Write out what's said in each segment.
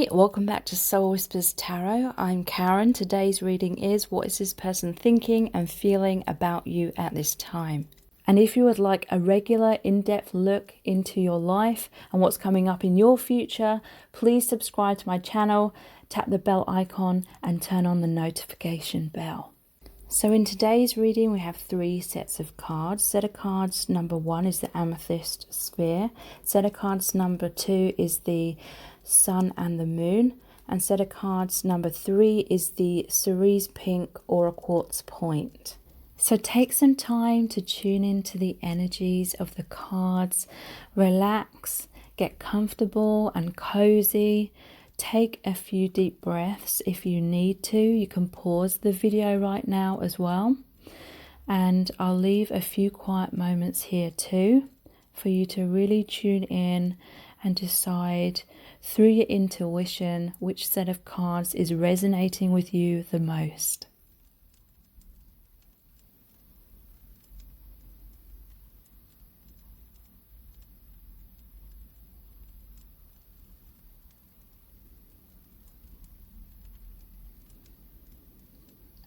Hey, welcome back to Soul Whispers Tarot. I'm Karen. Today's reading is what is this person thinking and feeling about you at this time? And if you would like a regular in-depth look into your life and what's coming up in your future, please subscribe to my channel, tap the bell icon and turn on the notification bell. So in today's reading, we have 3 sets of cards. Set of cards number 1 is the Amethyst Sphere. Set of cards number 2 is the Sun and the Moon. And set of cards number 3 is the Cerise Pink or a Quartz Point. So take some time to tune into the energies of the cards. Relax, get comfortable and cozy. Take a few deep breaths if you need to. You can pause the video right now as well. And I'll leave a few quiet moments here too for you to really tune in and decide through your intuition which set of cards is resonating with you the most.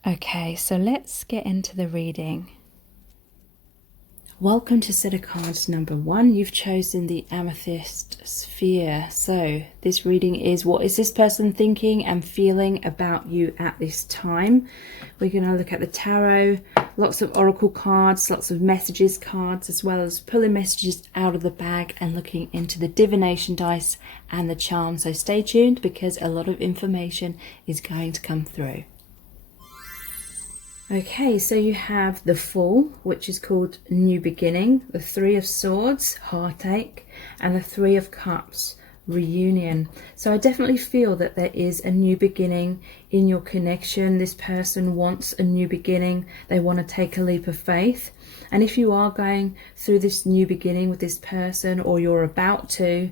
Okay, so let's get into the reading. Welcome to set of cards number 1. You've chosen the Amethyst Sphere. So this reading is what is this person thinking and feeling about you at this time? We're going to look at the tarot, lots of oracle cards, lots of messages cards, as well as pulling messages out of the bag and looking into the divination dice and the charm. So stay tuned because a lot of information is going to come through. Okay, so you have the Fool, which is called New Beginning, the 3 of Swords, Heartache, and the 3 of Cups, Reunion. So I definitely feel that there is a new beginning in your connection. This person wants a new beginning. They want to take a leap of faith. And if you are going through this new beginning with this person, or you're about to,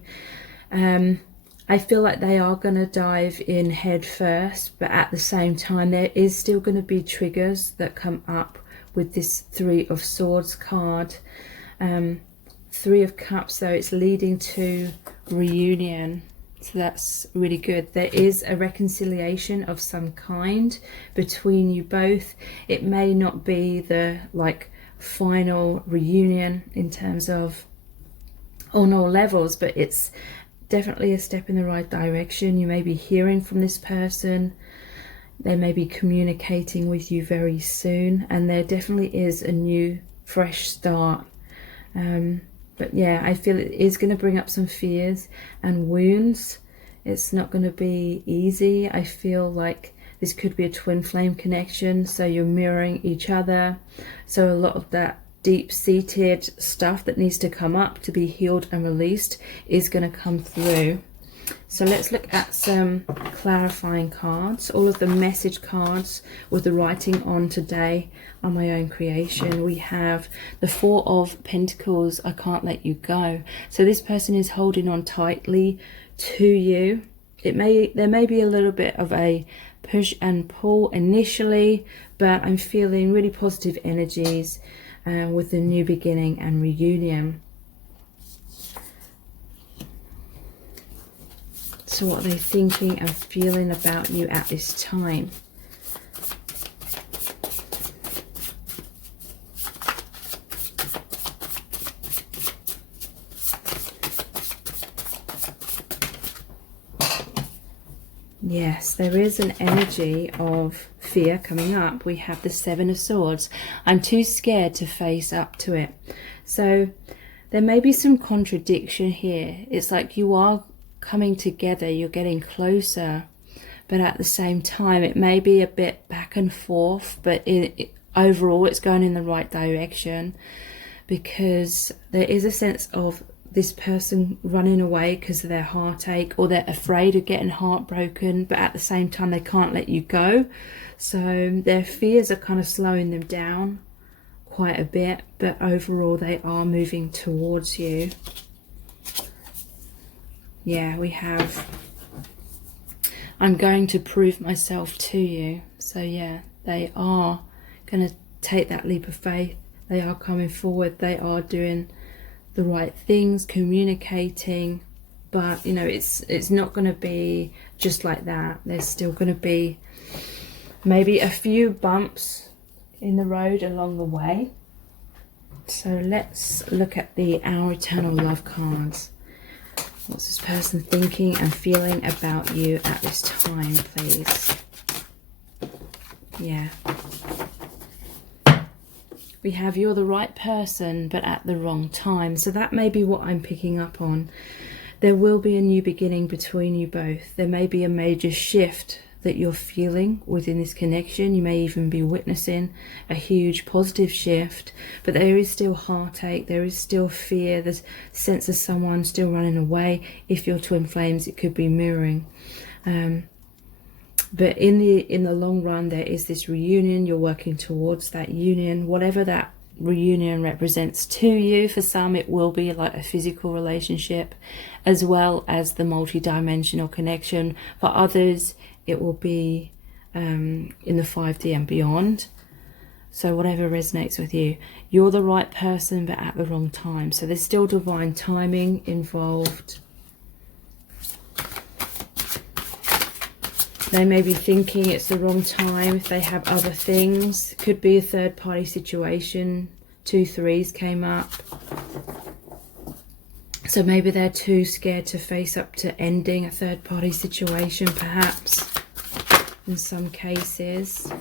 I feel like they are going to dive in head first, but at the same time there is still going to be triggers that come up with this 3 of Swords card. 3 of Cups, though, it's leading to reunion, so that's really good. There is a reconciliation of some kind between you both. It may not be the final reunion in terms of on all levels, but it's definitely a step in the right direction. You may be hearing from this person. They may be communicating with you very soon, and there definitely is a new fresh start. But yeah, I feel it is going to bring up some fears and wounds. It's not going to be easy. I feel like this could be a twin flame connection, so you're mirroring each other. So a lot of that deep-seated stuff that needs to come up to be healed and released is going to come through. So let's look at some clarifying cards. All of the message cards with the writing on today are my own creation. We have the 4 of Pentacles, I can't let you go. So this person is holding on tightly to you. There may be a little bit of a push and pull initially, but I'm feeling really positive energies with the new beginning and reunion. So what are they thinking and feeling about you at this time? Yes, there is an energy of fear coming up. We have the 7 of Swords. I'm too scared to face up to it. So there may be some contradiction here. It's like you are coming together, you're getting closer, but at the same time it may be a bit back and forth, but overall it's going in the right direction, because there is a sense of this person running away because of their heartache, or they're afraid of getting heartbroken, but at the same time they can't let you go. So their fears are kind of slowing them down quite a bit, but overall they are moving towards you. Yeah, we have, I'm going to prove myself to you. So yeah, they are going to take that leap of faith. They are coming forward. They are doing the right things, communicating, but you know, it's not going to be just like that. There's still going to be maybe a few bumps in the road along the way. So let's look at our eternal love cards. What's this person thinking and feeling about you at this time, please? Yeah. We have you're the right person, but at the wrong time. So that may be what I'm picking up on. There will be a new beginning between you both. There may be a major shift that you're feeling within this connection. You may even be witnessing a huge positive shift, but there is still heartache, there is still fear, there's a sense of someone still running away. If you're twin flames, it could be mirroring. But in the long run, there is this reunion. You're working towards that union, whatever that reunion represents to you. For some, it will be like a physical relationship, as well as the multi-dimensional connection. For others, it will be in the 5D and beyond. So whatever resonates with you. You're the right person, but at the wrong time. So there's still divine timing involved. They may be thinking it's the wrong time if they have other things. Could be a third party situation. 2 3s came up. So maybe they're too scared to face up to ending a third party situation, perhaps, in some cases.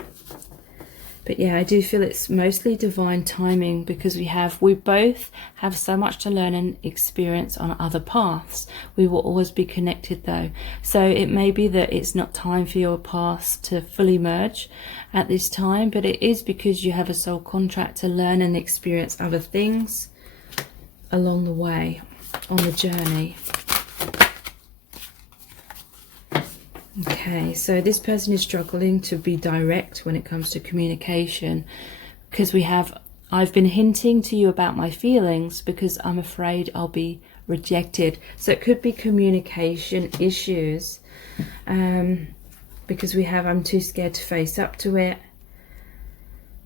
But yeah, I do feel it's mostly divine timing, because we both have so much to learn and experience on other paths. We will always be connected though. So it may be that it's not time for your paths to fully merge at this time, but it is because you have a soul contract to learn and experience other things along the way, on the journey. Okay, so this person is struggling to be direct when it comes to communication, because I've been hinting to you about my feelings because I'm afraid I'll be rejected. So it could be communication issues, because I'm too scared to face up to it.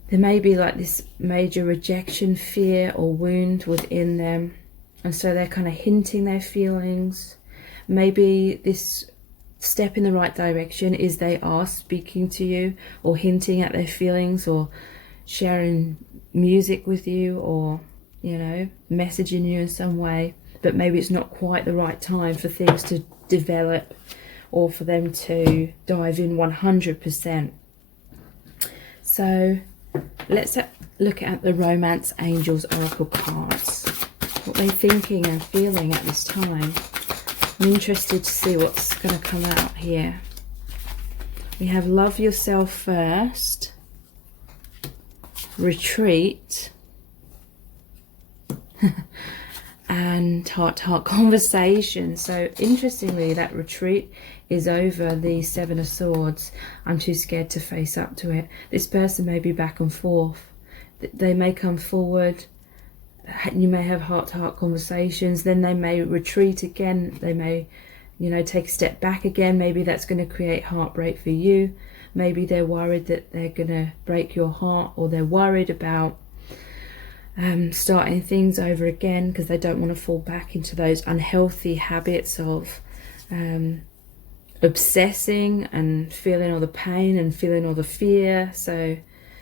There may be like this major rejection fear or wound within them, and so they're kind of hinting their feelings. Maybe this step in the right direction is they are speaking to you or hinting at their feelings or sharing music with you, or you know, messaging you in some way. But maybe it's not quite the right time for things to develop or for them to dive in 100%. So let's look at the Romance Angels Oracle cards. What they're thinking and feeling at this time. I'm interested to see what's going to come out here. We have love yourself first, retreat, and heart-to-heart conversation. So interestingly, that retreat is over the 7 of Swords. I'm too scared to face up to it. This person may be back and forth. They may come forward. You may have heart-to-heart conversations, then they may retreat again. They may, you know, take a step back again. Maybe that's going to create heartbreak for you. Maybe they're worried that they're going to break your heart, or they're worried about starting things over again because they don't want to fall back into those unhealthy habits of obsessing and feeling all the pain and feeling all the fear. So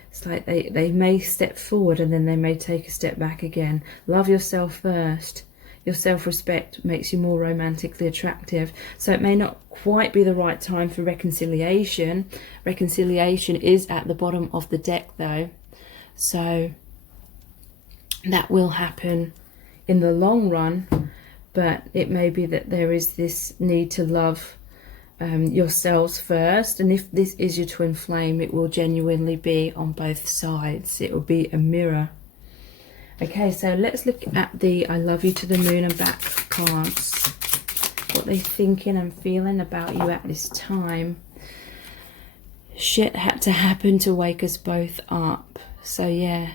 it's like they may step forward and then they may take a step back again. Love yourself first. Your self-respect makes you more romantically attractive. So it may not quite be the right time for reconciliation. Reconciliation is at the bottom of the deck though. So that will happen in the long run. But it may be that there is this need to love yourselves first, and if this is your twin flame, it will genuinely be on both sides. It will be a mirror. Okay, so let's look at the I love you to the moon and back cards. What they're thinking and feeling about you at this time. Shit had to happen to wake us both up. So yeah,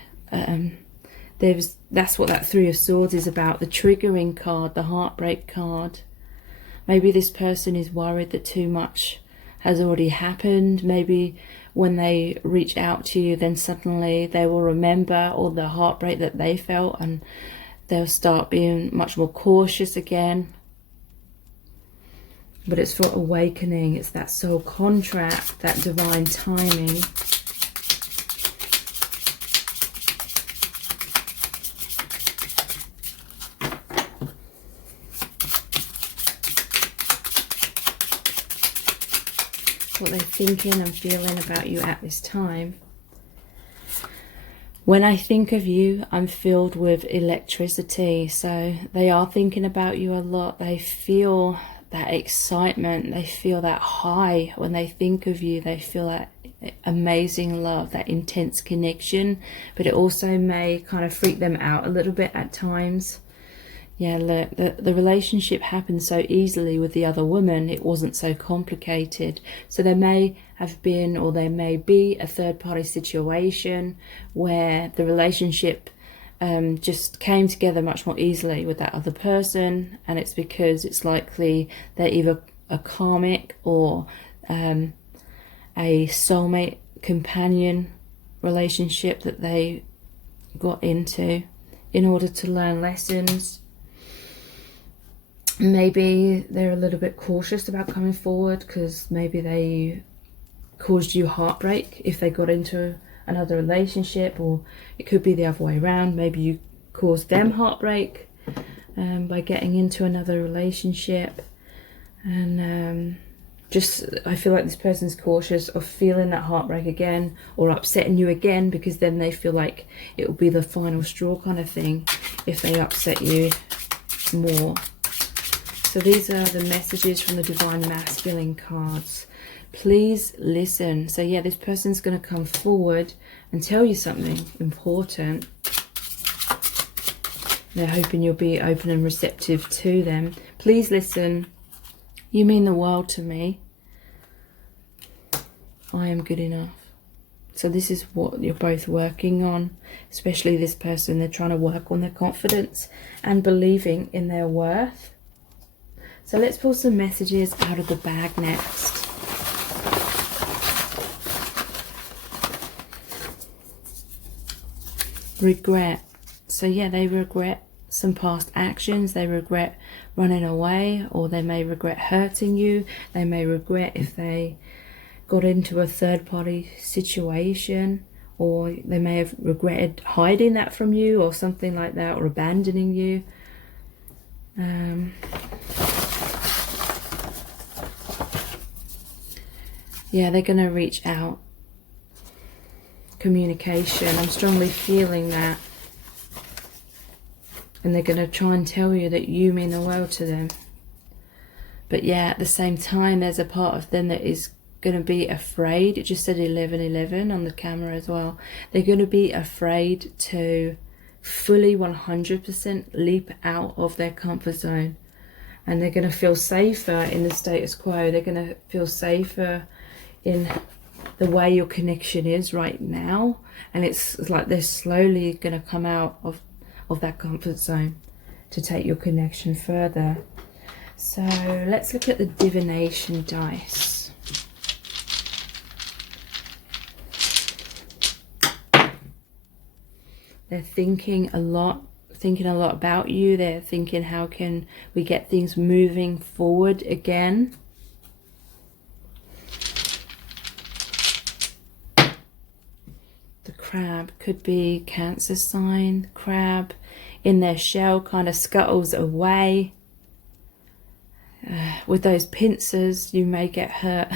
that's what that 3 of Swords is about. The triggering card, the heartbreak card. Maybe this person is worried that too much has already happened. Maybe when they reach out to you, then suddenly they will remember all the heartbreak that they felt, and they'll start being much more cautious again. but it's for awakening. It's that soul contract, that divine timing. What they're thinking and feeling about you at this time. When I think of you, I'm filled with electricity. So they are thinking about you a lot. They feel that excitement. They feel that high when they think of you. They feel that amazing love, that intense connection. But it also may kind of freak them out a little bit at times. Yeah, look, the relationship happened so easily with the other woman. It wasn't so complicated. So there may have been, or there may be, a third-party situation where the relationship just came together much more easily with that other person. And it's because it's likely they're either a karmic or a soulmate companion relationship that they got into in order to learn lessons. Maybe they're a little bit cautious about coming forward because maybe they caused you heartbreak if they got into another relationship, or it could be the other way around. Maybe you caused them heartbreak by getting into another relationship. And I feel like this person's cautious of feeling that heartbreak again or upsetting you again, because then they feel like it will be the final straw kind of thing if they upset you more. So these are the messages from the Divine Masculine cards. Please listen. So yeah, this person's going to come forward and tell you something important. They're hoping you'll be open and receptive to them. Please listen. You mean the world to me. I am good enough. So this is what you're both working on, especially this person. They're trying to work on their confidence and believing in their worth. So let's pull some messages out of the bag next. Regret. So yeah, they regret some past actions. They regret running away, or they may regret hurting you. They may regret if they got into a third-party situation, or they may have regretted hiding that from you or something like that, or abandoning you. Yeah, they're going to reach out. Communication. I'm strongly feeling that. And they're going to try and tell you that you mean the world to them. But yeah, at the same time, there's a part of them that is going to be afraid. It just said 1111 on the camera as well. They're going to be afraid to fully 100% leap out of their comfort zone. And they're going to feel safer in the status quo. They're going to feel safer in the way your connection is right now, and it's like they're slowly going to come out of that comfort zone to take your connection further. So let's look at the divination dice. They're thinking a lot about you. They're thinking, how can we get things moving forward again? Crab could be Cancer sign. Crab in their shell kind of scuttles away. With those pincers, you may get hurt.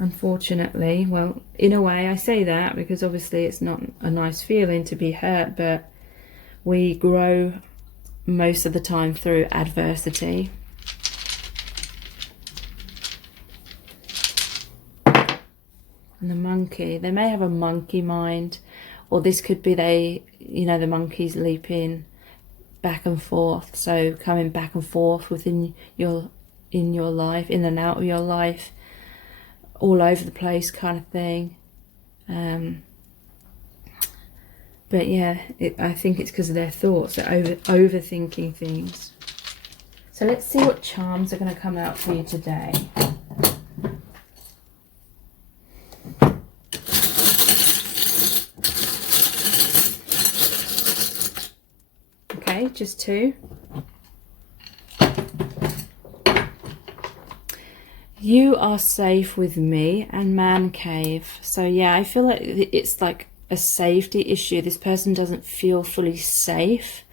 Unfortunately. Well, in a way, I say that because obviously it's not a nice feeling to be hurt, but we grow most of the time through adversity. And the monkey, they may have a monkey mind, or this could be the monkeys leaping back and forth, so coming back and forth within your life, in and out of your life, all over the place kind of thing. But yeah, I think it's because of their thoughts. They're overthinking things. So let's see what charms are going to come out for you today. Okay, just two. You are safe with me and man cave. So yeah, I feel like it's like a safety issue. This person doesn't feel fully safe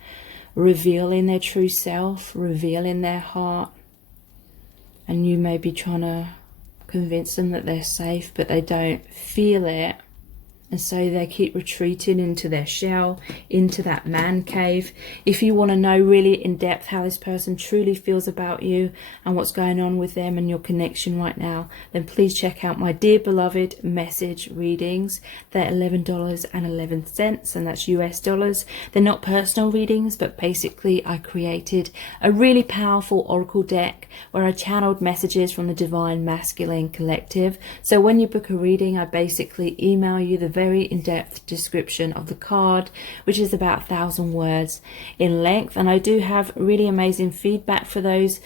revealing their true self, revealing their heart. And you may be trying to convince them that they're safe, but they don't feel it. And so they keep retreating into their shell, into that man cave. If you want to know really in depth how this person truly feels about you and what's going on with them and your connection right now, then please check out my Dear Beloved message readings. They're $11.11, and that's US dollars. They're not personal readings, but basically I created a really powerful oracle deck where I channeled messages from the Divine Masculine Collective. So when you book a reading, I basically email you the very in-depth description of the card, which is about 1,000 words in length, and I do have really amazing feedback for those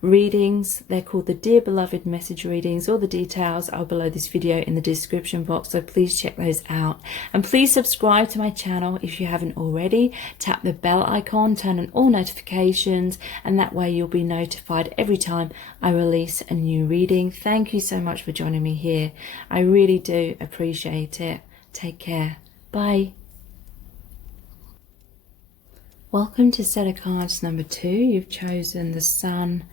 readings. They're called the Dear Beloved message readings. All the details are below this video in the description box, so please check those out. And please subscribe to my channel if you haven't already. Tap the bell icon, turn on all notifications, and that way you'll be notified every time I release a new reading. Thank you so much for joining me here. I really do appreciate it. Take care. Bye. Welcome to set of cards number 2. You've chosen the Sun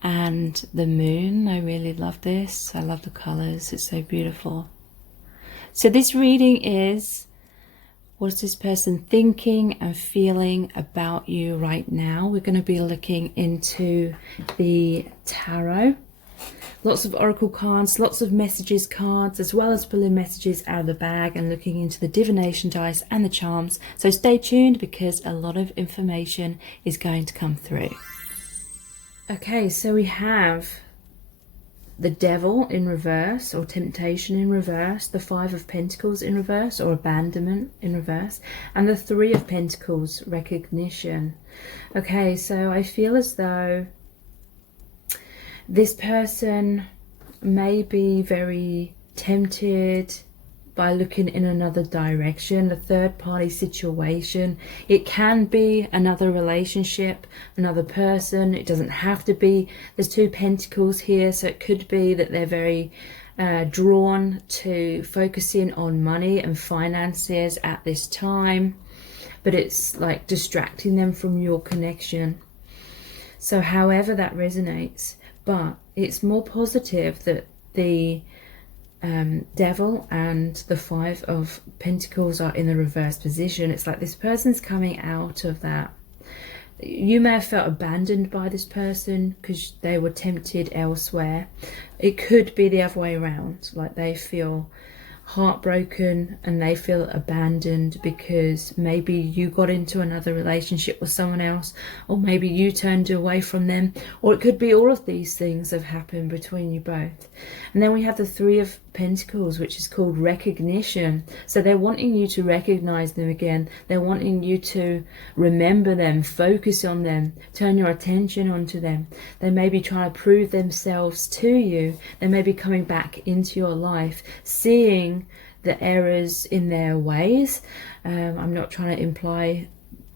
and the Moon. I really love this. I love the colours. It's so beautiful. So this reading is, what's this person thinking and feeling about you right now? We're going to be looking into the tarot. Lots of oracle cards, lots of messages cards, as well as pulling messages out of the bag and looking into the divination dice and the charms. So stay tuned because a lot of information is going to come through. Okay, so we have the Devil in reverse, or temptation in reverse, the 5 of Pentacles in reverse, or abandonment in reverse, and the 3 of Pentacles, recognition. Okay, so I feel as though this person may be very tempted by looking in another direction, a third-party situation. It can be another relationship, another person. It doesn't have to be. There's 2 pentacles here, so it could be that they're very drawn to focusing on money and finances at this time, but it's like distracting them from your connection. So however that resonates, but it's more positive that the Devil and the 5 of Pentacles are in the reverse position. It's like this person's coming out of that. You may have felt abandoned by this person because they were tempted elsewhere. It could be the other way around, like they feel heartbroken and they feel abandoned because maybe you got into another relationship with someone else, or maybe you turned away from them, or it could be all of these things have happened between you both. And then we have the 3 of Pentacles, which is called recognition. So they're wanting you to recognize them again. They're wanting you to remember them, focus on them, turn your attention onto them. They may be trying to prove themselves to you. They may be coming back into your life, seeing the errors in their ways. I'm not trying to imply,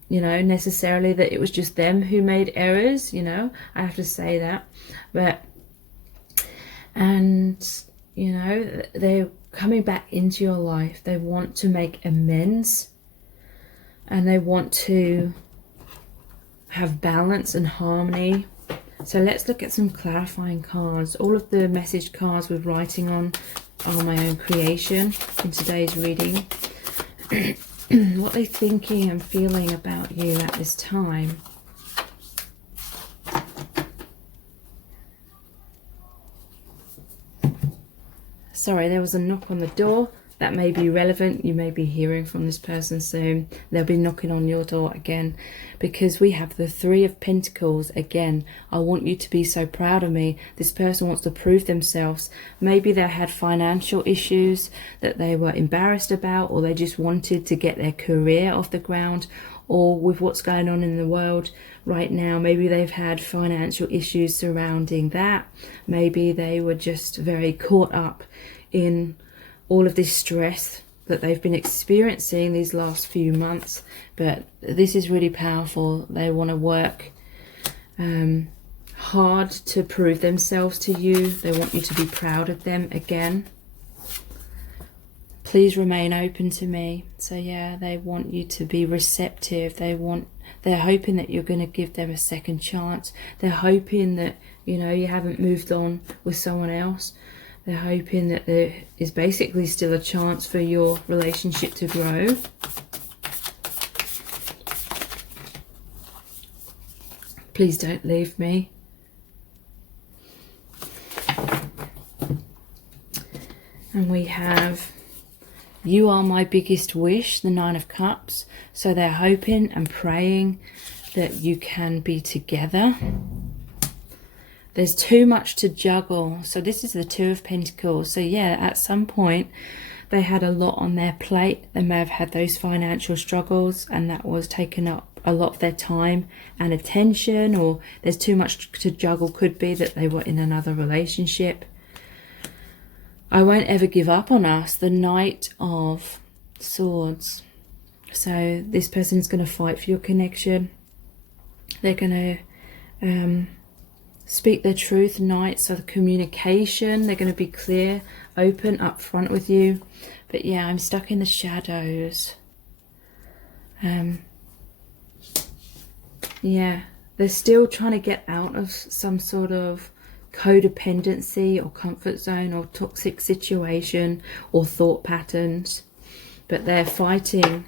you know, necessarily that it was just them who made errors, you know, I have to say that. And you know, they're coming back into your life. They want to make amends, and they want to have balance and harmony. So let's look at some clarifying cards. All of the message cards with writing on are my own creation in today's reading. What they're thinking and feeling about you at this time. Sorry, there was a knock on the door. That may be relevant. You may be hearing from this person soon. They'll be knocking on your door again, because we have the 3 of Pentacles again. I want you to be so proud of me. This person wants to prove themselves. Maybe they had financial issues that they were embarrassed about, or they just wanted to get their career off the ground, or with what's going on in the world right now, maybe they've had financial issues surrounding that. Maybe they were just very caught up in all of this stress that they've been experiencing these last few months. But this is really powerful. They want to work hard to prove themselves to you. They want you to be proud of them again. Please remain open to me. So yeah, they want you to be receptive. They're hoping that you're going to give them a second chance. They're hoping that, you know, you haven't moved on with someone else. They're hoping that there is basically still a chance for your relationship to grow. Please don't leave me. And we have, you are my biggest wish, the Nine of Cups. So they're hoping and praying that you can be together. There's too much to juggle. So this is the Two of Pentacles. So yeah, at some point they had a lot on their plate. They may have had those financial struggles, and that was taking up a lot of their time and attention, or there's too much to juggle. Could be that they were in another relationship. I won't ever give up on us, the Knight of Swords. So this person is going to fight for your connection. They're going to speak their truth, Knight. So the communication, they're going to be clear, open, upfront with you. But yeah, I'm stuck in the shadows. Yeah, they're still trying to get out of some sort of codependency or comfort zone or toxic situation or thought patterns, but they're fighting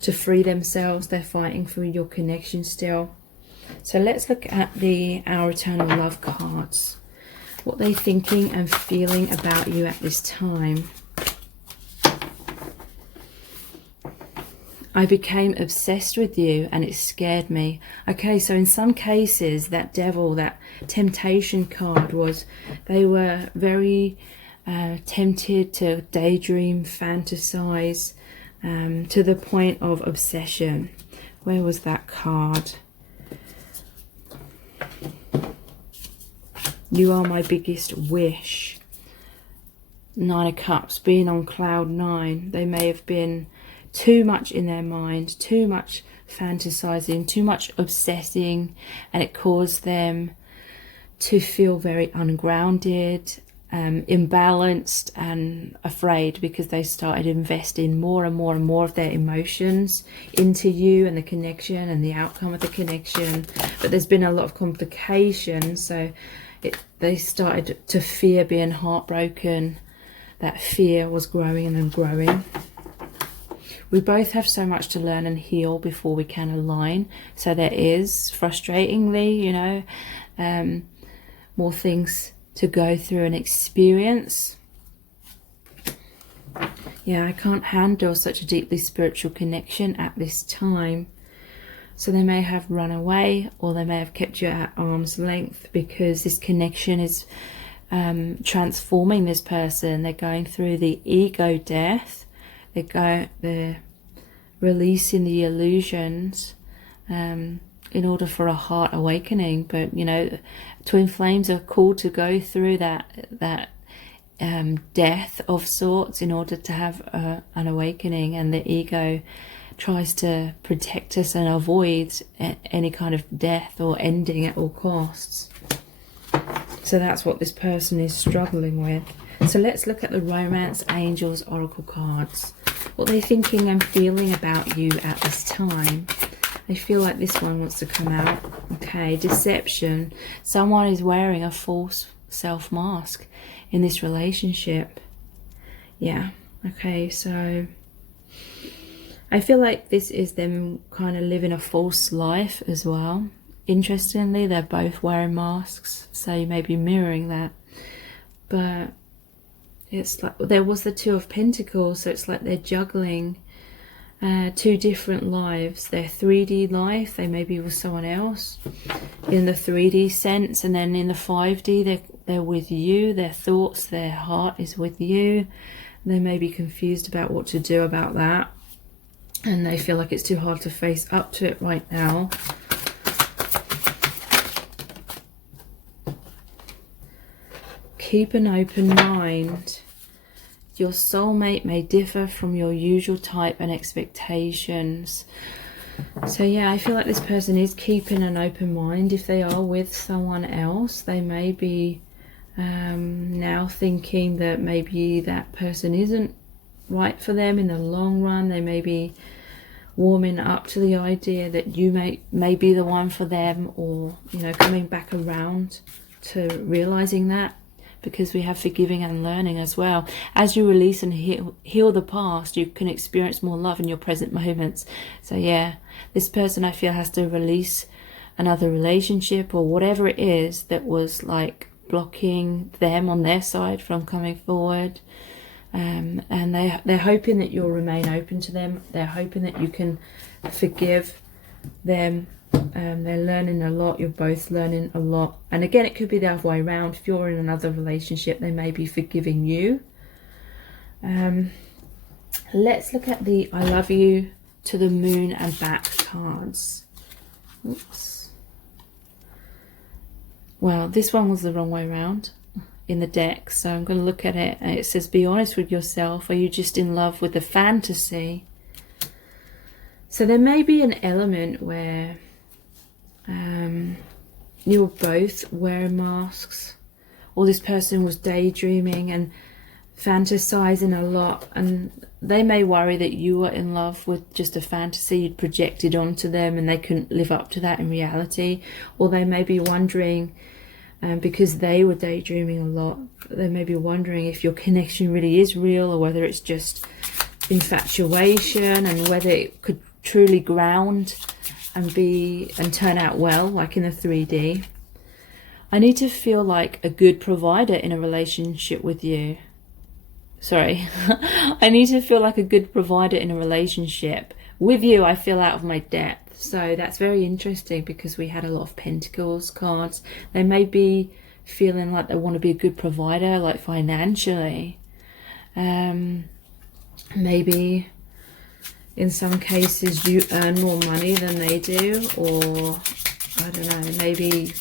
to free themselves. They're fighting for your connection still. So let's look at our Eternal Love cards. What they're thinking and feeling about you at this time. I became obsessed with you and it scared me. Okay, so in some cases, that devil, that temptation card was, they were very tempted to daydream, fantasize, to the point of obsession. Where was that card? You are my biggest wish. Nine of Cups, being on cloud nine. They may have been too much in their mind, too much fantasizing, too much obsessing, and it caused them to feel very ungrounded, imbalanced and afraid, because they started investing more and more and more of their emotions into you and the connection and the outcome of the connection. But there's been a lot of complications, so they started to fear being heartbroken. That fear was growing and growing. We both have so much to learn and heal before we can align. So there is, frustratingly, you know, more things to go through and experience. Yeah, I can't handle such a deeply spiritual connection at this time. So they may have run away, or they may have kept you at arm's length, because this connection is transforming this person. They're going through the ego death. They're releasing the illusions in order for a heart awakening. But you know, twin flames are called to go through that death of sorts in order to have an awakening, and the ego tries to protect us and avoid any kind of death or ending at all costs. So that's what this person is struggling with. So let's look at the Romance Angels Oracle cards. What they're thinking and feeling about you at this time. I feel like this one wants to come out. Okay, deception. Someone is wearing a false self mask in this relationship. Yeah, okay, so I feel like this is them kind of living a false life as well. Interestingly, they're both wearing masks, so you may be mirroring that. But it's like there was the Two of Pentacles, so it's like they're juggling two different lives. Their 3D life, they may be with someone else in the 3D sense, and then in the 5D they're with you. Their thoughts, their heart is with you. They may be confused about what to do about that, and they feel like it's too hard to face up to it right now. Keep an open mind. Your soulmate may differ from your usual type and expectations. So yeah, I feel like this person is keeping an open mind. If they are with someone else, they may be now thinking that maybe that person isn't right for them in the long run. They may be warming up to the idea that you may be the one for them, or coming back around to realizing that, because we have forgiving and learning as well. As you release and heal the past, you can experience more love in your present moments. So yeah, this person, I feel, has to release another relationship or whatever it is that was like blocking them on their side from coming forward. And they're hoping that you'll remain open to them. They're hoping that you can forgive them. They're learning a lot. You're both learning a lot. And again, it could be the other way around. If you're in another relationship, they may be forgiving you. Let's look at the I love you to the moon and back cards. Oops. Well, this one was the wrong way around in the deck, so I'm going to look at it, and it says, be honest with yourself. Are you just in love with the fantasy? So there may be an element where you were both wearing masks, or this person was daydreaming and fantasizing a lot, and they may worry that you were in love with just a fantasy you'd projected onto them and they couldn't live up to that in reality. Or they may be wondering, because they were daydreaming a lot, they may be wondering if your connection really is real, or whether it's just infatuation, and whether it could truly ground and turn out well, like in the 3D. I need to feel like a good provider in a relationship with you. Sorry. I need to feel like a good provider in a relationship with you. I feel out of my depth. So that's very interesting, because we had a lot of Pentacles cards. They may be feeling like they want to be a good provider, like financially. Maybe in some cases you earn more money than they do, or I don't know, maybe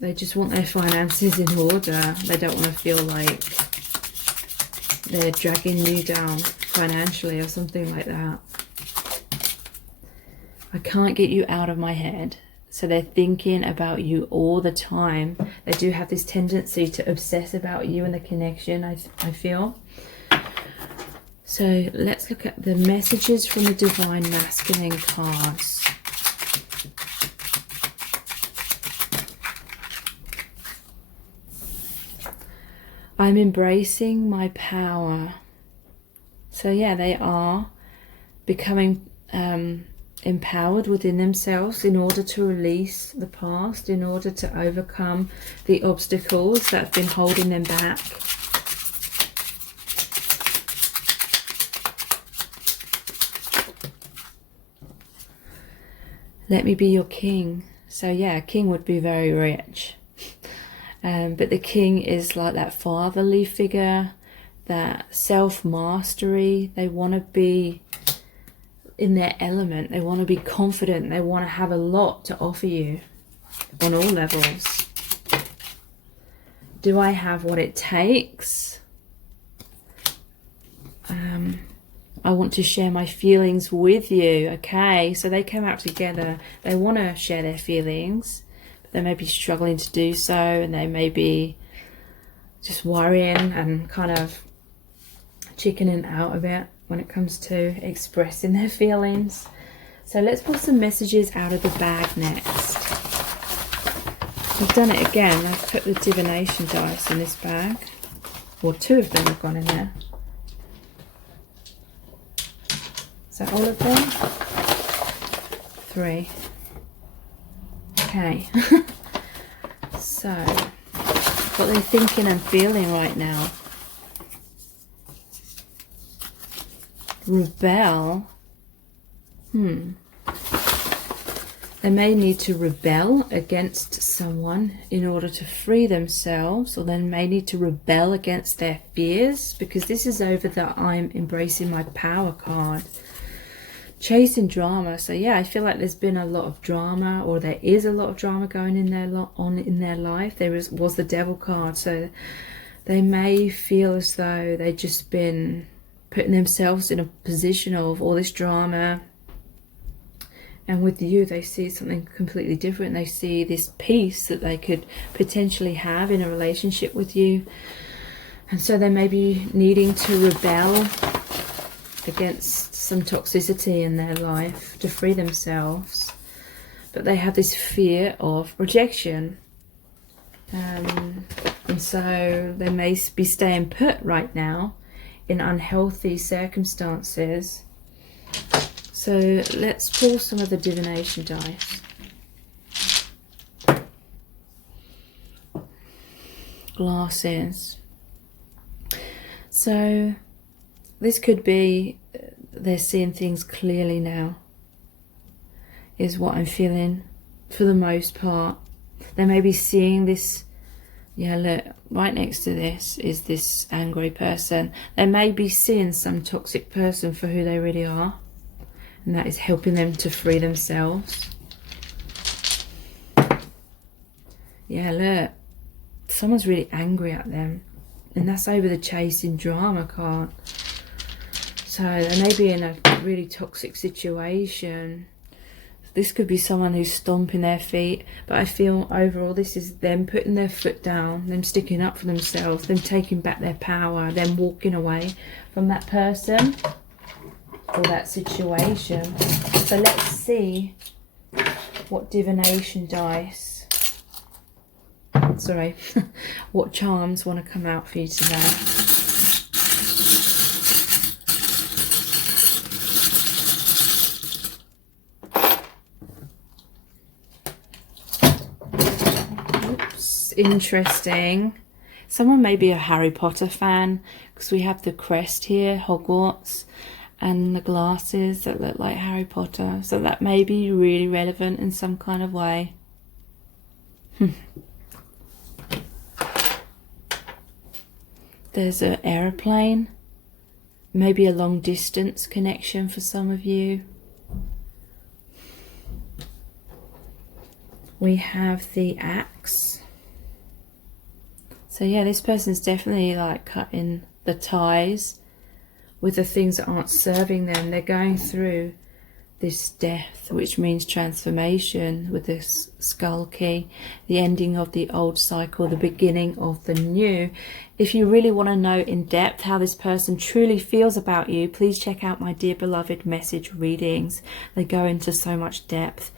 they just want their finances in order. They don't want to feel like they're dragging you down financially or something like that. I can't get you out of my head. So they're thinking about you all the time. They do have this tendency to obsess about you and the connection, I feel. So let's look at the messages from the Divine Masculine cards. I'm embracing my power. So yeah, they are becoming empowered within themselves in order to release the past, in order to overcome the obstacles that have been holding them back. Let me be your king. So yeah, a king would be very rich. But the king is like that fatherly figure, that self-mastery. They want to be in their element. They want to be confident. They want to have a lot to offer you on all levels. Do I have what it takes? I want to share my feelings with you. Okay, so they came out together. They want to share their feelings, but they may be struggling to do so, and they may be just worrying and kind of chickening out a bit when it comes to expressing their feelings. So let's pull some messages out of the bag next. I've done it again. I've put the divination dice in this bag. Well, 2 of them have gone in there. Is that all of them? 3. Okay. So, what they're thinking and feeling right now. Rebel. They may need to rebel against someone in order to free themselves, or they may need to rebel against their fears, because this is over the I'm embracing my power card. Chasing drama. So yeah, I feel like there's been a lot of drama, or there is a lot of drama going in their life. There was the Devil card, so they may feel as though they've just been putting themselves in a position of all this drama. And with you, they see something completely different. They see this peace that they could potentially have in a relationship with you. And so they may be needing to rebel against some toxicity in their life to free themselves. But they have this fear of rejection. And so they may be staying put right now in unhealthy circumstances. So let's pull some of the divination dice. Glasses. So this could be they're seeing things clearly now, is what I'm feeling for the most part. They may be seeing this. Yeah, look, right next to this is this angry person. They may be seeing some toxic person for who they really are. And that is helping them to free themselves. Yeah, look. Someone's really angry at them. And that's over the chasing drama card. So they may be in a really toxic situation. This could be someone who's stomping their feet. But I feel overall this is them putting their foot down. Them sticking up for themselves. Them taking back their power. Them walking away from that person or that situation. So let's see what divination dice, sorry, what charms want to come out for you today. Oops, interesting. Someone may be a Harry Potter fan because we have the crest here, Hogwarts, and the glasses that look like Harry Potter. So that may be really relevant in some kind of way. There's an aeroplane. Maybe a long distance connection for some of you. We have the axe. So yeah, this person's definitely like cutting the ties with the things that aren't serving them. They're going through this death, which means transformation, with this skull key, the ending of the old cycle, the beginning of the new. If you really want to know in depth how this person truly feels about you, please check out my Dear Beloved message readings. They go into so much depth.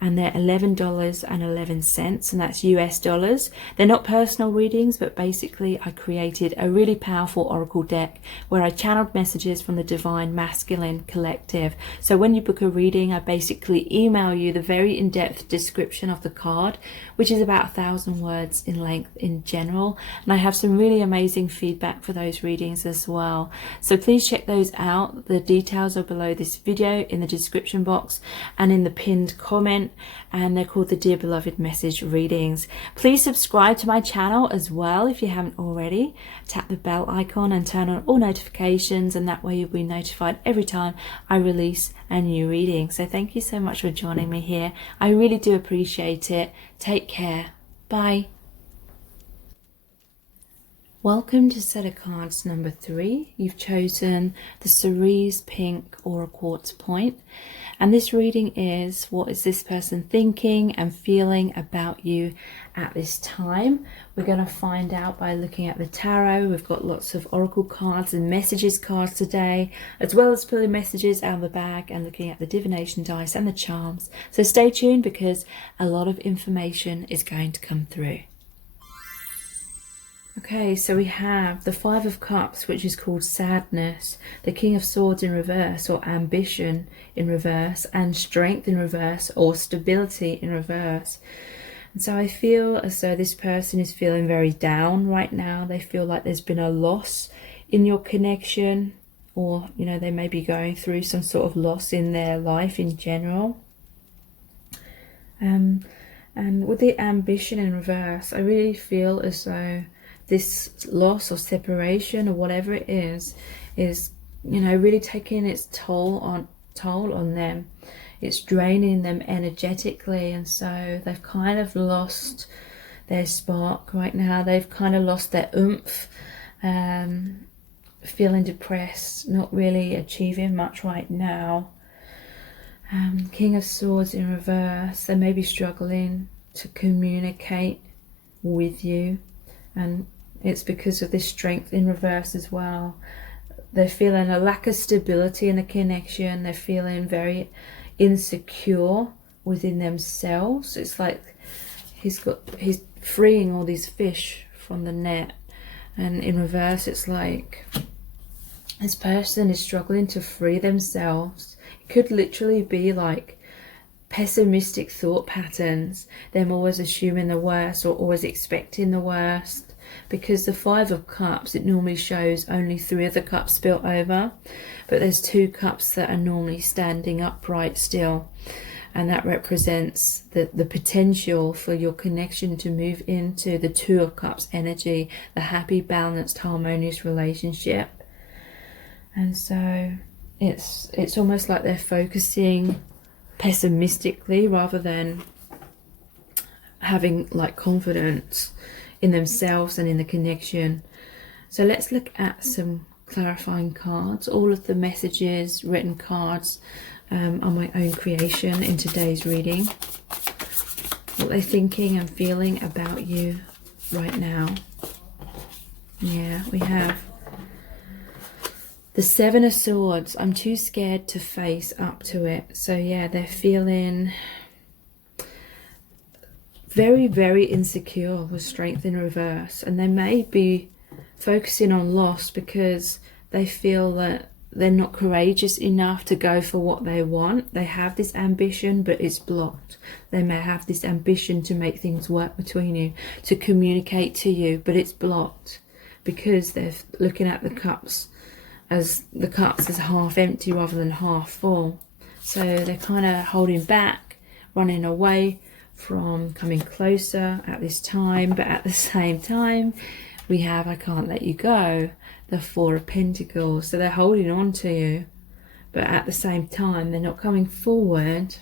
And they're $11.11, and that's US dollars. They're not personal readings, but basically I created a really powerful oracle deck where I channeled messages from the Divine Masculine Collective. So when you book a reading, I basically email you the very in-depth description of the card, which is about 1,000 words in length in general. And I have some really amazing feedback for those readings as well. So please check those out. The details are below this video in the description box and in the pinned comment. And they're called the Dear Beloved message readings. Please subscribe to my channel as well if you haven't already. Tap the bell icon and turn on all notifications, and that way you'll be notified every time I release a new reading. So thank you so much for joining me here. I really do appreciate it. Take care. Bye. Welcome to set of cards number 3. You've chosen the Cerise Pink Aura Quartz Point. And this reading is, what is this person thinking and feeling about you at this time? We're going to find out by looking at the tarot. We've got lots of oracle cards and messages cards today, as well as pulling messages out of the bag and looking at the divination dice and the charms. So stay tuned because a lot of information is going to come through. Okay, so we have the Five of Cups, which is called sadness, the King of Swords in reverse, or ambition in reverse, and strength in reverse, or stability in reverse. And so I feel as though this person is feeling very down right now. They feel like there's been a loss in your connection, or, you know, they may be going through some sort of loss in their life in general. And with the ambition in reverse, I really feel as though this loss or separation or whatever it is, you know, really taking its toll on them. It's draining them energetically, and so they've kind of lost their spark right now. They've kind of lost their oomph. feeling depressed, not really achieving much right now. King of Swords in reverse, they may be struggling to communicate with you, and it's because of this Strength in reverse as well. They're feeling a lack of stability in the connection. They're feeling very insecure within themselves. It's like he's freeing all these fish from the net, and in reverse it's like this person is struggling to free themselves. It could literally be like pessimistic thought patterns, them always assuming the worst or always expecting the worst. Because the Five of Cups, it normally shows only 3 of the cups spilt over, but there's 2 cups that are normally standing upright still, and that represents the potential for your connection to move into the 2 of Cups energy, the happy, balanced, harmonious relationship. And so it's almost like they're focusing pessimistically rather than having like confidence in themselves and in the connection. So let's look at some clarifying cards. All of the messages, written cards, are my own creation in today's reading. What they're thinking and feeling about you right now. Yeah, we have the Seven of Swords. I'm too scared to face up to it. So yeah, they're feeling very, very insecure with Strength in reverse, and they may be focusing on loss because they feel that they're not courageous enough to go for what they want. They have this ambition, but it's blocked. They may have this ambition to make things work between you, to communicate to you, but it's blocked because they're looking at the cups as half empty rather than half full. So they're kind of holding back, running away from coming closer at this time. But at the same time we have I can't let you go, the Four of Pentacles. So they're holding on to you, but at the same time they're not coming forward,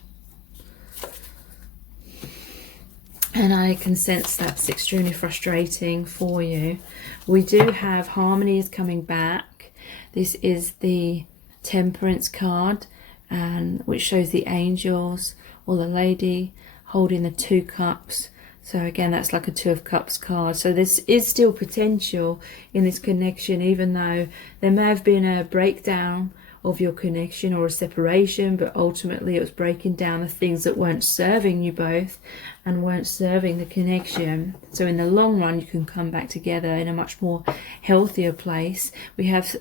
and I can sense that's extremely frustrating for you. We do have harmony is coming back. This is the Temperance card, and which shows the angels or the lady holding the 2 cups. So again, that's like a 2 of Cups card. So this is still potential in this connection, even though there may have been a breakdown of your connection or a separation, but ultimately it was breaking down the things that weren't serving you both and weren't serving the connection. So in the long run, you can come back together in a much more healthier place. We have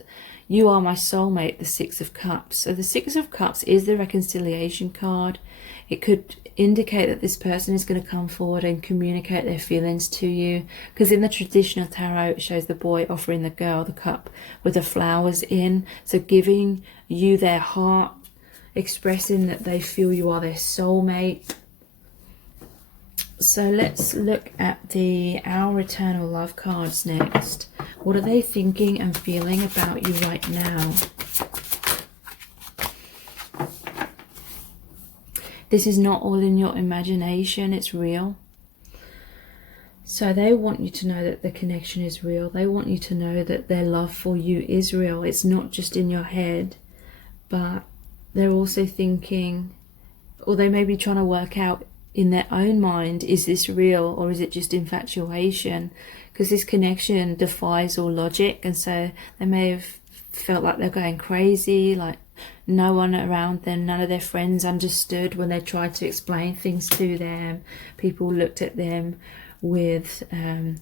You Are My Soulmate, the 6 of Cups. So the 6 of Cups is the reconciliation card. It could indicate that this person is going to come forward and communicate their feelings to you, because in the traditional tarot it shows the boy offering the girl the cup with the flowers in, so giving you their heart, expressing that they feel you are their soulmate. So let's look at the Our Eternal Love cards next. What are they thinking and feeling about you right now? This is not all in your imagination, it's real. So they want you to know that the connection is real. They want you to know that their love for you is real. It's not just in your head, but they're also thinking, or they may be trying to work out in their own mind, is this real or is it just infatuation? Because this connection defies all logic, and so they may have felt like they're going crazy, like no one around them, none of their friends understood when they tried to explain things to them. People looked at them with a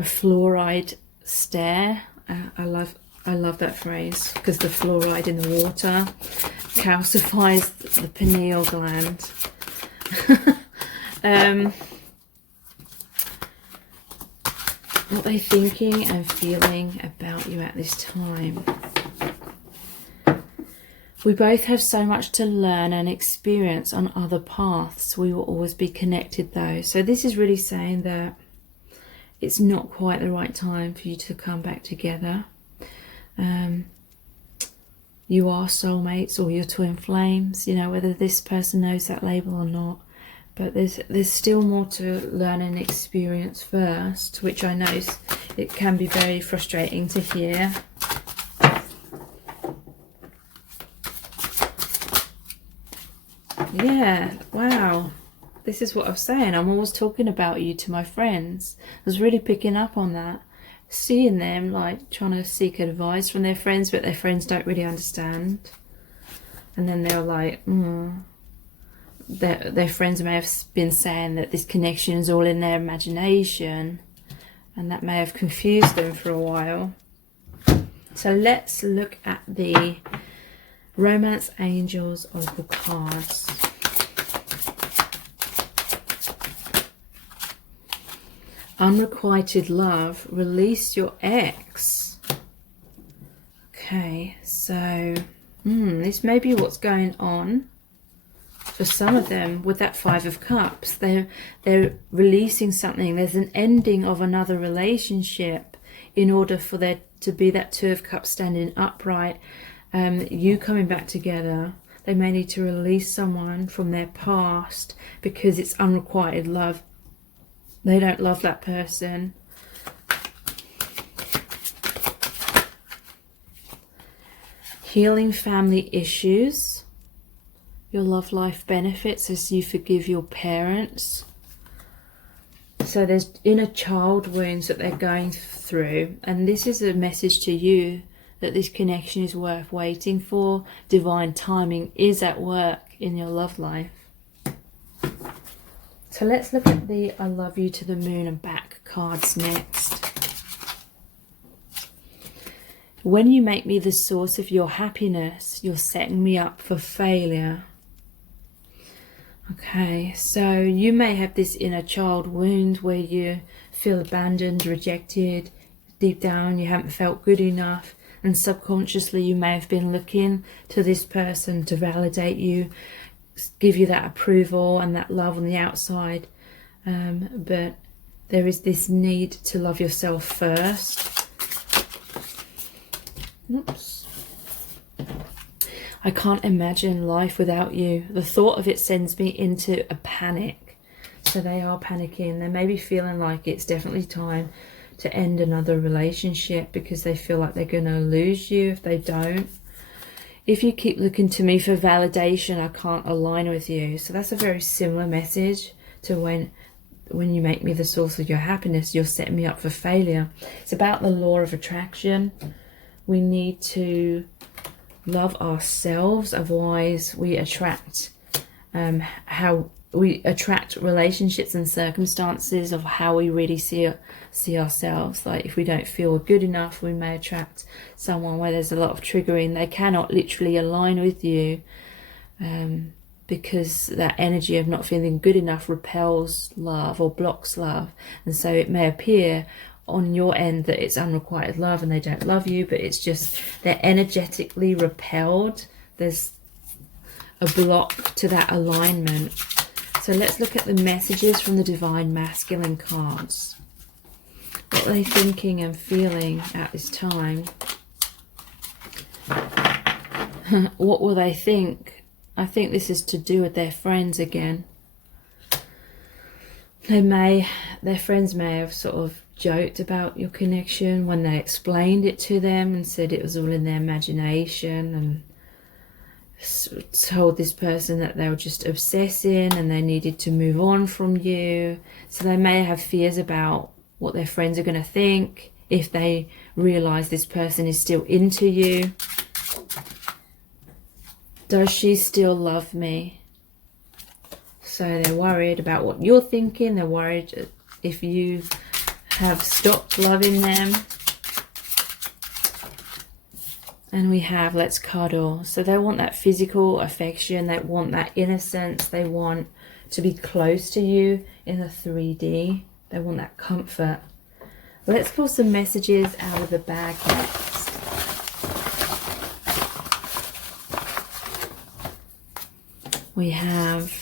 fluoride stare. I love that phrase, because the fluoride in the water calcifies the pineal gland. What are they thinking and feeling about you at this time? We both have so much to learn and experience on other paths. We will always be connected though. So this is really saying that it's not quite the right time for you to come back together. You are soulmates, or you're twin flames, you know, whether this person knows that label or not. But there's still more to learn and experience first, which I know it can be very frustrating to hear. Yeah, wow. This is what I'm saying. I'm always talking about you to my friends. I was really picking up on that. Seeing them like trying to seek advice from their friends, but their friends don't really understand. And then they're like, their friends may have been saying that this connection is all in their imagination, and that may have confused them for a while. So let's look at the Romance Angels Oracle cards. Unrequited love, release your ex. Okay, so this may be what's going on for some of them with that Five of Cups. They're releasing something. There's an ending of another relationship in order for there to be that Two of Cups standing upright. You coming back together. They may need to release someone from their past because it's unrequited love. They don't love that person. Healing family issues. Your love life benefits as you forgive your parents. So there's inner child wounds that they're going through. And this is a message to you that this connection is worth waiting for. Divine timing is at work in your love life. So let's look at the I love you to the moon and back cards next. When you make me the source of your happiness, you're setting me up for failure. Okay, so you may have this inner child wound where you feel abandoned, rejected. Deep down you haven't felt good enough, and subconsciously you may have been looking to this person to validate you, give you that approval and that love on the outside, but there is this need to love yourself first. Oops. I can't imagine life without you. The thought of it sends me into a panic. So they are panicking. They may be feeling like it's definitely time to end another relationship because they feel like they're going to lose you if they don't. If you keep looking to me for validation, I can't align with you. So that's a very similar message to when you make me the source of your happiness, you're setting me up for failure. It's about the law of attraction. We need to love ourselves, otherwise we attract relationships and circumstances of how we really see ourselves. Like if we don't feel good enough, we may attract someone where there's a lot of triggering. They cannot literally align with you because that energy of not feeling good enough repels love or blocks love, and so it may appear on your end that it's unrequited love and they don't love you, but it's just they're energetically repelled. There's a block to that alignment. So let's look at the messages from the Divine Masculine cards. What are they thinking and feeling at this time? What will they think? I think this is to do with their friends again. Their friends may have sort of joked about your connection when they explained it to them and said it was all in their imagination, and told this person that they were just obsessing and they needed to move on from you. So they may have fears about what their friends are going to think if they realize this person is still into you. Does she still love me? So they're worried about what you're thinking. They're worried if you have stopped loving them. And we have let's cuddle. So they want that physical affection. They want that innocence. They want to be close to you in the 3D. They want that comfort. Let's pull some messages out of the bag next. We have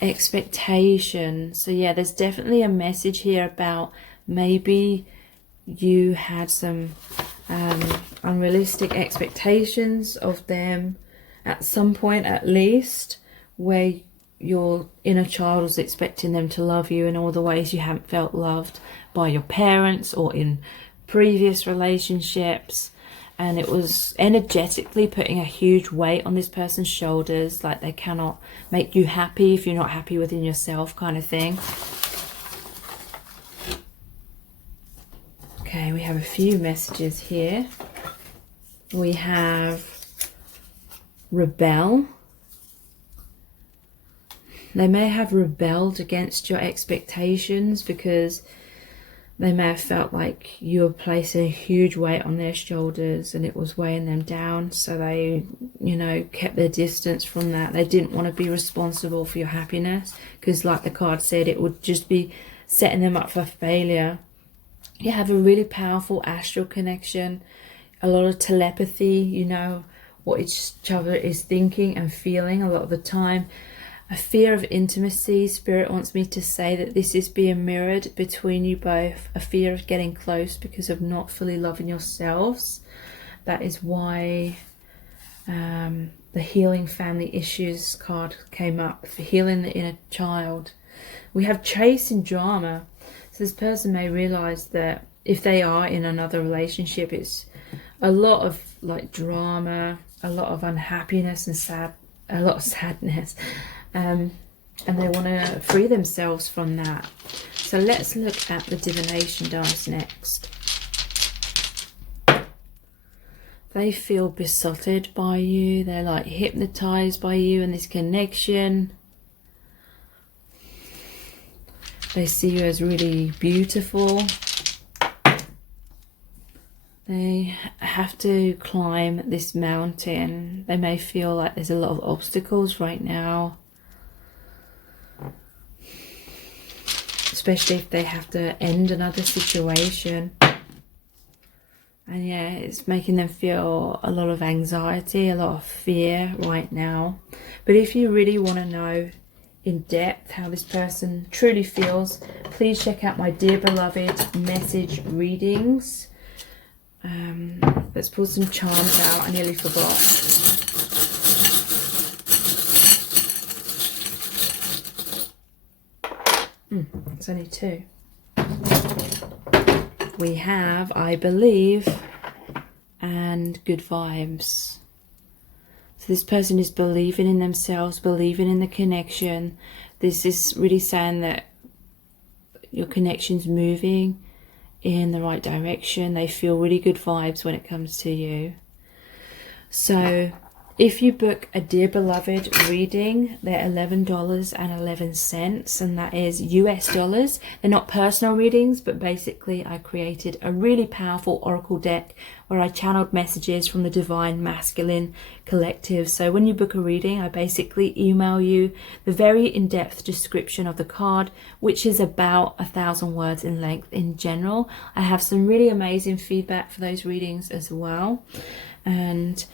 expectation. So yeah, there's definitely a message here about maybe you had some unrealistic expectations of them at some point, at least, where your inner child was expecting them to love you in all the ways you haven't felt loved by your parents or in previous relationships. and it was energetically putting a huge weight on this person's shoulders, like they cannot make you happy if you're not happy within yourself, kind of thing. Okay, we have a few messages here. We have rebel. They may have rebelled against your expectations because they may have felt like you were placing a huge weight on their shoulders and it was weighing them down. So they, you know, kept their distance from that. They didn't want to be responsible for your happiness because, like the card said, it would just be setting them up for failure. You have a really powerful astral connection, a lot of telepathy, you know what each other is thinking and feeling a lot of the time. A fear of intimacy. Spirit wants me to say that this is being mirrored between you both. A fear of getting close because of not fully loving yourselves. That is why the healing family issues card came up, for healing the inner child. We have chase and drama. So this person may realize that if they are in another relationship, it's a lot of like drama, a lot of unhappiness and a lot of sadness. And they want to free themselves from that. So let's look at the divination dice next. They feel besotted by you. They're like hypnotized by you and this connection. They see you as really beautiful. They have to climb this mountain. They may feel like there's a lot of obstacles right now. Especially if they have to end another situation. And yeah, it's making them feel a lot of anxiety, a lot of fear right now. But if you really want to know in depth how this person truly feels, please check out my Dear Beloved message readings. Let's pull some charms out. I nearly forgot. It's only two. We have I Believe and Good Vibes. So this person is believing in themselves, believing in the connection. This is really saying that your connection's moving in the right direction. They feel really good vibes when it comes to you. So if you book a Dear Beloved reading, they're $11.11, and that is US dollars. They're not personal readings, but basically I created a really powerful oracle deck where I channeled messages from the Divine Masculine Collective. So when you book a reading, I basically email you the very in-depth description of the card, which is about 1,000 words in length in general. I have some really amazing feedback for those readings as well. And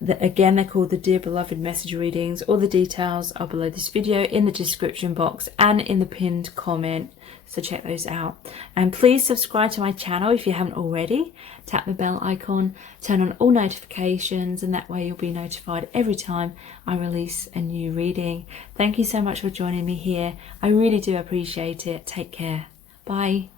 again, they're called the Dear Beloved message readings. All the details are below this video in the description box and in the pinned comment, so check those out. And please subscribe to my channel if you haven't already. Tap the bell icon, turn on all notifications, and that way you'll be notified every time I release a new reading. Thank you so much for joining me here. I really do appreciate it. Take care. Bye.